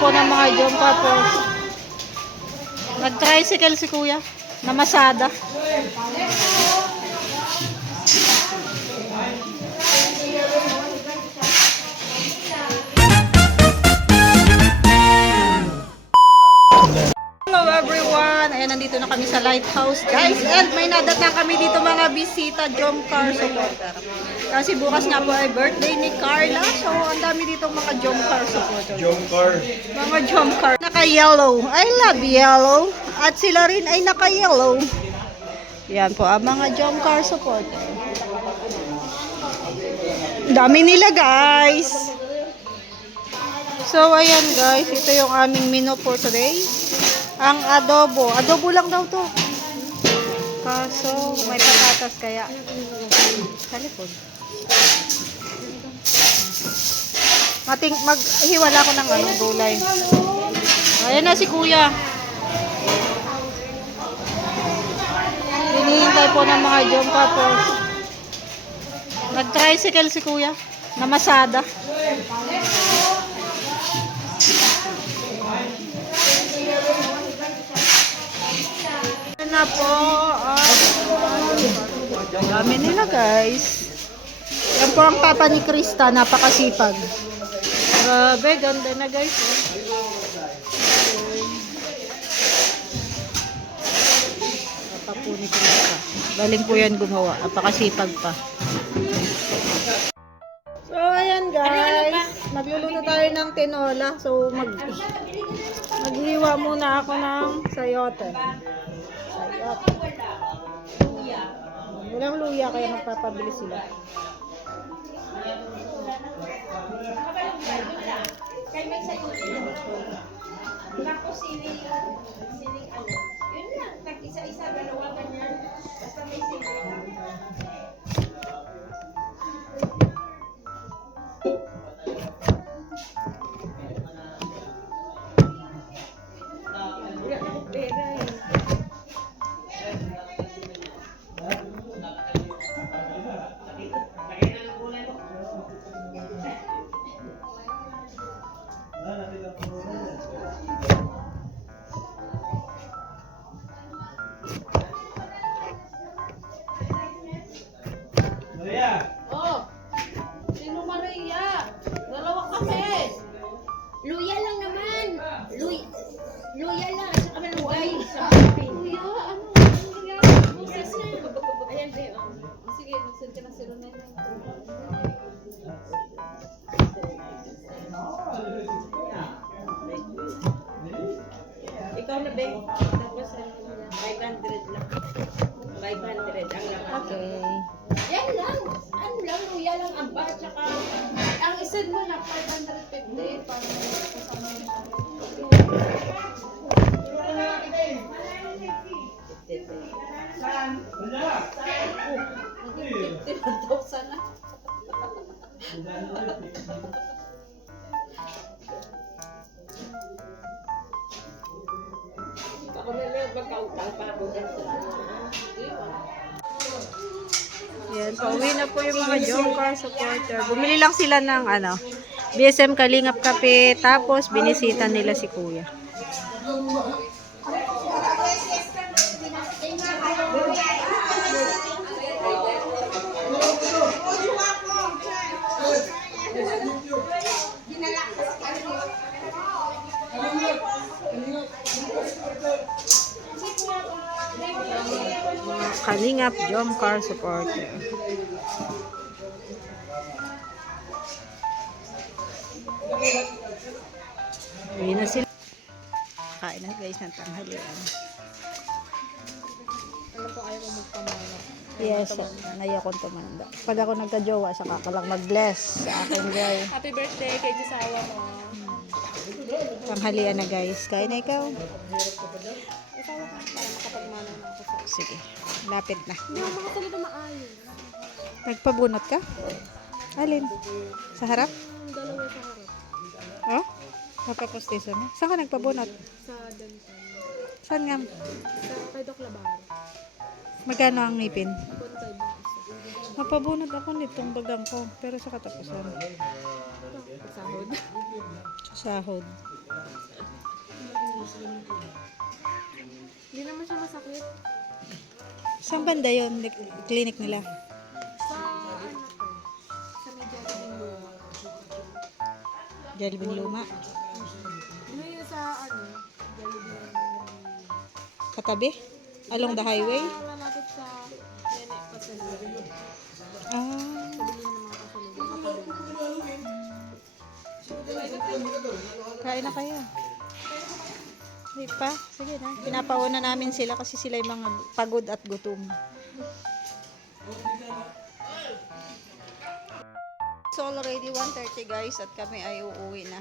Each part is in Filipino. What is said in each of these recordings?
po ng mga jump tapos nag-tricycle si kuya na masada. Hello everyone! Ayan, nandito na kami sa lighthouse guys, and may nadatang kami dito mga bisita jump car supporter. Kasi bukas nga po ay birthday ni Carla, so ang dami dito mga jump car supporter. Jump car. Mga jump car. Naka-yellow. I love yellow. At sila rin ay naka-yellow. Yan po ang mga jump car supporter. Dami nila guys. So ayan guys, ito yung aming menu for today. Ang adobo. Adobo lang daw to. Kaso may patatas kaya. Salipod. Maghiwala ko ng gulay. Ayan na si kuya. Hinihintay po ng mga jump tapos nag-tricycle si kuya na masada. Na po dami nila guys. Yan po ang papa ni Krista, napakasipag. Grabe, ganda na guys. Papa po ni Krista, galing po yan gumawa, napakasipag pa. So ayan guys, magluluto tayo ng tinola. So maghiwa muna ako ng sayote. Walang luya kaya magpapabili sila. Tapos siling ano. Yun lang, tag-isa-isa, dalawa ganyan. Basta may siling. Oh, sino Maria? Dalawa kami. Luya lang naman. Luya lang. At saka malunggay. Kuya, ano? Ano nangyari? Boses na. Ayan, be. Oh. Sige, mag-send ka na si Ronel. Ikaw na, be. Tapos, 500 lang. 500 ang laman. Okay. Yan lang. Ano lang, luya lang ang ba. Tsaka, Ang isend mo na 550 para kasama yung naging 51,000 na. ako na lang, magkautang pa ako dyan sa Yan, pauwi na po yung mga jump car supporter. Bumili lang sila ng BSM Kalingap Kape, tapos binisita nila si kuya. Kalingap jump car supporter. Ayun na sila. Kain na guys ng tanghalian. Ano po ayaw mo magpamana? Yes, naya ko tumanda. Pag ako nagka-jowa, saka ka lang mag-bless sa akin guys. Happy birthday kay Jisawa mo. Tanghalian na guys. Kain na ikaw. Ikaw ka para makapagmana na ako sa... Sige, lapit na. Hindi ako makasalita maayos. Nagpabunot ka? Alin? Sa harap? Ang dalawa sa harap. Oh? Magpapostiso mo? Saan ka nagpabunot? Sa dental. Saan nga? Sa kay Doc Labaro. Magkano ang ngipin? Puntay ba isa? Mapabunot ako nitong bagang ko, pero sa katapusan. Sahod. Sa sahod. Hindi naman siya masakit. Saan banda yun? Clinic nila? Sa ano po? Sa medyo din luma. Jollibee Luma. Ano yun sa ano? Jollibee. Katabi? Along the highway? Malapit sa Nene Pasalubong. Ah. Pabili ng mga pasalubong. Kain na kayo. Hindi pa. Sige na. Pinapauna namin sila kasi sila yung mga pagod at gutom. It's already 1:30 guys at kami ay uuwi na.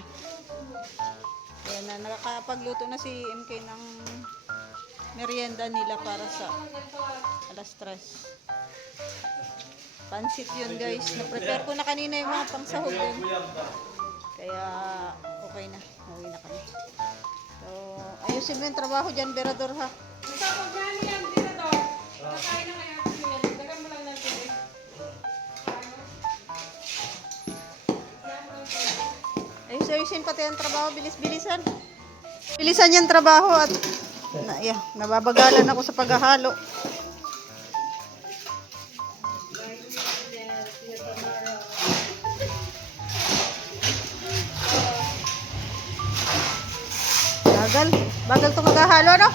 Kaya na nakakapagluto na si MK ng merienda nila para sa alas 3. Pansit yun guys. Na-prepare ko na kanina yung mga pangsahog yun. Kaya okay na. Uuwi na kami. So, ayusin mo yung trabaho dyan, Berador ha. Basta pag gani yan, dito to. Nakain na kaya ako yan. Dagan mo lang ng tubig. Ayusin pati ang trabaho. Bilis-bilisan. Bilisan yung trabaho at nababagalan ako sa paghahalo. Bagal to maghahalo, no?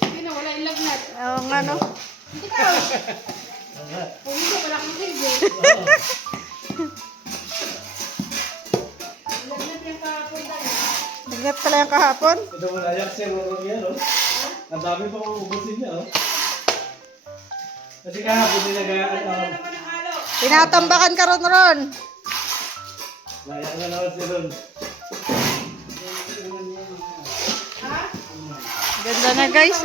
Hindi na, wala yung lagnat. Oo nga, no? Kung hindi, wala kang silbi. Nagat pala yung kahapon. Ito mo layak siya ng yan, oh. Ang dami pa uubusin niya, oh. Kasi kahapon nilagayaan, oh. Tinatambakan ka ron. Layak na naman siya ron. Ganda na guys.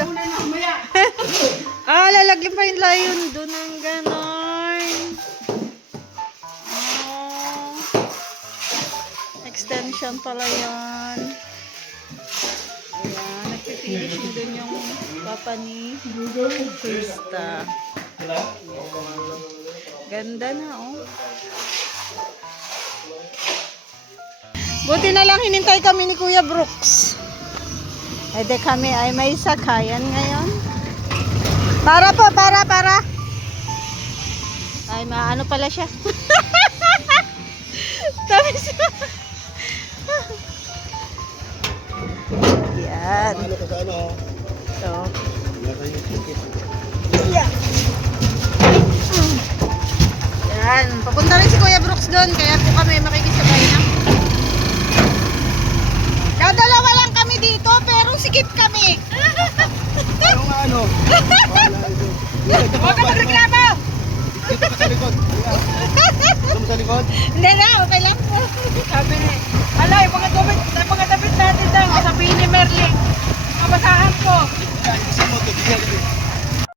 Lalagyan pa yung layon doon ng ganon. Oh. Extension pala yan. Ayan, nagpifinishing doon yung papa ni Krista. Ganda na, oh. Buti na lang hinintay kami ni Kuya Brooks. E de kami ay may sakayan ngayon. Para. Ay, maano pala siya. Tapos. Yan. Ito. Yan. Papunta rin si Kuya Brooks doon. Kaya po kami makikisabay na. Kadalawa lang kami dito, pero sikip kami. Ano nga, ano? Huwag ka magreklamo. Dito ka sa likod. Dito sa likod. Hindi na, okay lang. Sabi na. Ala, yung mga